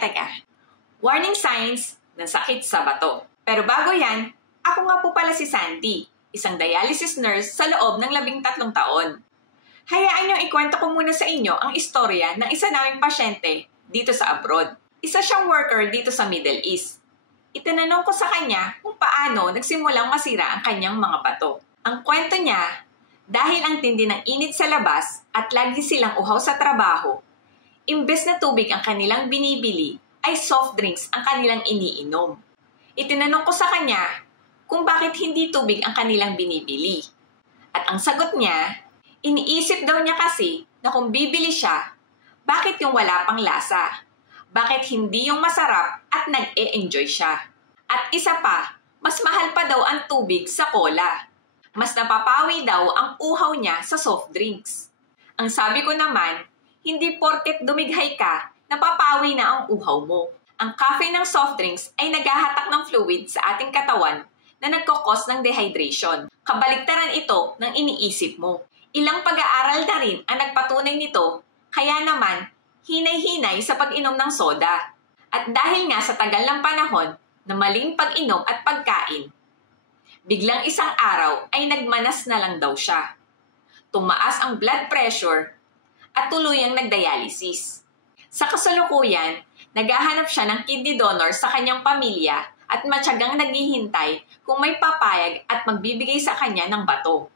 Teka. Warning signs ng sakit sa bato. Pero bago yan, ako nga po pala si Sandy, isang dialysis nurse sa loob ng 13 taon. Hayaan niyong ikwento ko muna sa inyo ang istorya ng isa naming pasyente dito sa abroad. Isa siyang worker dito sa Middle East. Itinanong ko sa kanya kung paano nagsimulang masira ang kanyang mga bato. Ang kwento niya, dahil ang tindi ng init sa labas at lagi silang uhaw sa trabaho, imbes na tubig ang kanilang binibili, ay soft drinks ang kanilang iniinom. Itinanong ko sa kanya kung bakit hindi tubig ang kanilang binibili. At ang sagot niya, iniisip daw niya kasi na kung bibili siya, bakit yung wala pang lasa? Bakit hindi yung masarap at nag-e-enjoy siya? At isa pa, mas mahal pa daw ang tubig sa cola. Mas napapawi daw ang uhaw niya sa soft drinks. Ang sabi ko naman, hindi porket dumighay ka, napapawi na ang uhaw mo. Ang caffeine ng soft drinks ay naghahatak ng fluid sa ating katawan na nagkakos ng dehydration. Kabaliktaran ito ng iniisip mo. Ilang pag-aaral na rin ang nagpatunay nito, kaya naman, hinay-hinay sa pag-inom ng soda. At dahil nga sa tagal ng panahon na maling pag-inom at pagkain, biglang isang araw ay nagmanas na lang daw siya. Tumaas ang blood pressure at tuluyang nagdialysis. Sa kasalukuyan, naghahanap siya ng kidney donor sa kanyang pamilya at matyagang naghihintay kung may papayag at magbibigay sa kanya ng bato.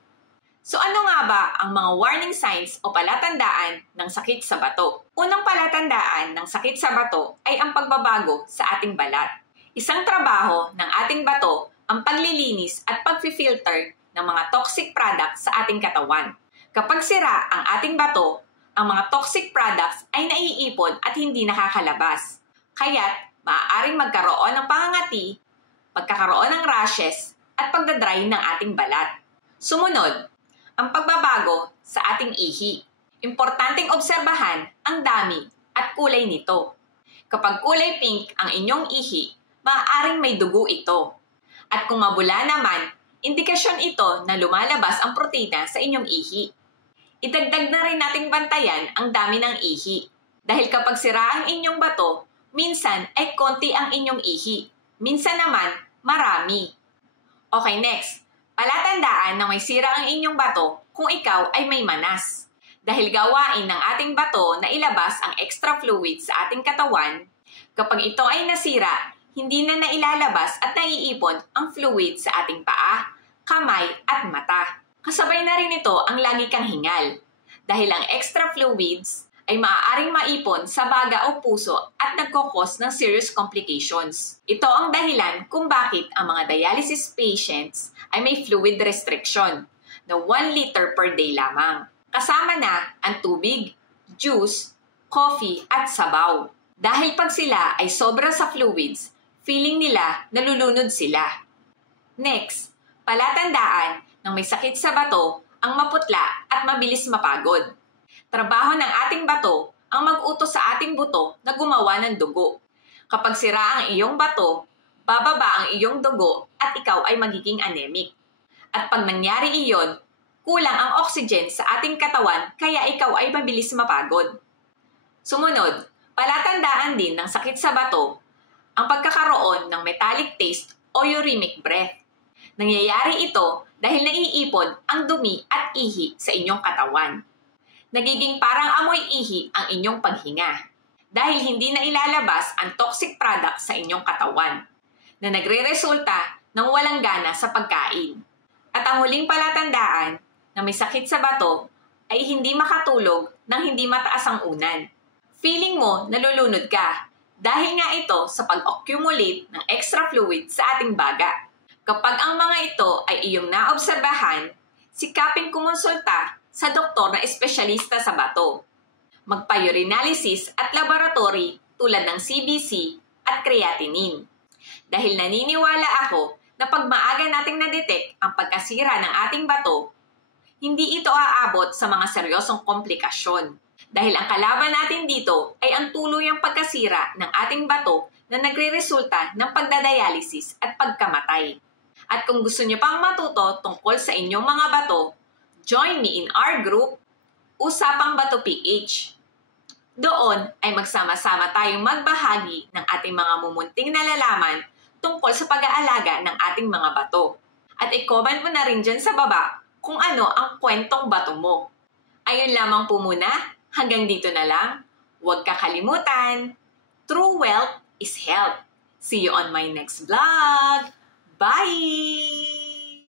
So ano nga ba ang mga warning signs o palatandaan ng sakit sa bato? Unang palatandaan ng sakit sa bato ay ang pagbabago sa ating balat. Isang trabaho ng ating bato ang paglilinis at pag-filter ng mga toxic products sa ating katawan. Kapag sira ang ating bato, ang mga toxic products ay naiipon at hindi nakakalabas. Kaya't maaaring magkaroon ng pangangati, pagkakaroon ng rashes, at pagdadry ng ating balat. Sumunod, ang pagbabago sa ating ihi. Importanteng obserbahan ang dami at kulay nito. Kapag kulay pink ang inyong ihi, maaaring may dugo ito. At kung mabula naman, indikasyon ito na lumalabas ang protina sa inyong ihi. Idagdag na rin nating bantayan ang dami ng ihi. Dahil kapag sira ang inyong bato, minsan ay konti ang inyong ihi. Minsan naman, marami. Okay, next. Palatandaan na may sira ang inyong bato kung ikaw ay may manas. Dahil gawain ng ating bato na ilabas ang extra fluid sa ating katawan, kapag ito ay nasira, hindi na nailalabas at naiipon ang fluid sa ating paa, kamay at mata. Kasabay na rin ito ang lagi kang hingal. Dahil ang extra fluids ay maaaring maipon sa baga o puso at nagkukos ng serious complications. Ito ang dahilan kung bakit ang mga dialysis patients ay may fluid restriction na 1 liter per day lamang. Kasama na ang tubig, juice, coffee at sabaw. Dahil pag sila ay sobra sa fluids, feeling nila nalulunod sila. Next, palatandaan ng may sakit sa bato ang maputla at mabilis mapagod. Trabaho ng ating bato ang mag-utos sa ating buto na gumawa ng dugo. Kapag sira ang iyong bato, bababa ang iyong dugo at ikaw ay magiging anemic. At pag nangyari iyon, kulang ang oxygen sa ating katawan kaya ikaw ay mabilis mapagod. Sumunod, palatandaan din ng sakit sa bato ang pagkakaroon ng metallic taste o uremic breath. Nangyayari ito dahil naiipon ang dumi at ihi sa inyong katawan. Nagiging parang amoy ihi ang inyong paghinga dahil hindi na ilalabas ang toxic product sa inyong katawan na nagre-resulta ng walang gana sa pagkain. At ang huling palatandaan na may sakit sa bato ay hindi makatulog nang hindi mataas ang unan. Feeling mo nalulunod ka dahil nga ito sa pag-accumulate ng extra fluid sa ating baga. Kapag ang mga ito ay iyong naobserbahan, sikaping kumonsulta sa doktor na espesyalista sa bato. Magpa-urinalysis at laboratory tulad ng CBC at creatinine. Dahil naniniwala ako na pag maaga nating na-detect ang pagkasira ng ating bato, hindi ito aabot sa mga seryosong komplikasyon. Dahil ang kalaban natin dito ay ang tuluyang pagkasira ng ating bato na nagre-resulta ng pagdadialysis at pagkamatay. At kung gusto niyo pang matuto tungkol sa inyong mga bato, join me in our group, Usapang Bato PH. Doon ay magsama-sama tayong magbahagi ng ating mga mumunting nalalaman tungkol sa pag-aalaga ng ating mga bato. At i-comment mo na rin dyan sa baba kung ano ang kwentong bato mo. Ayun lamang po muna, hanggang dito na lang. Huwag kakalimutan, true wealth is health. See you on my next vlog. Bye!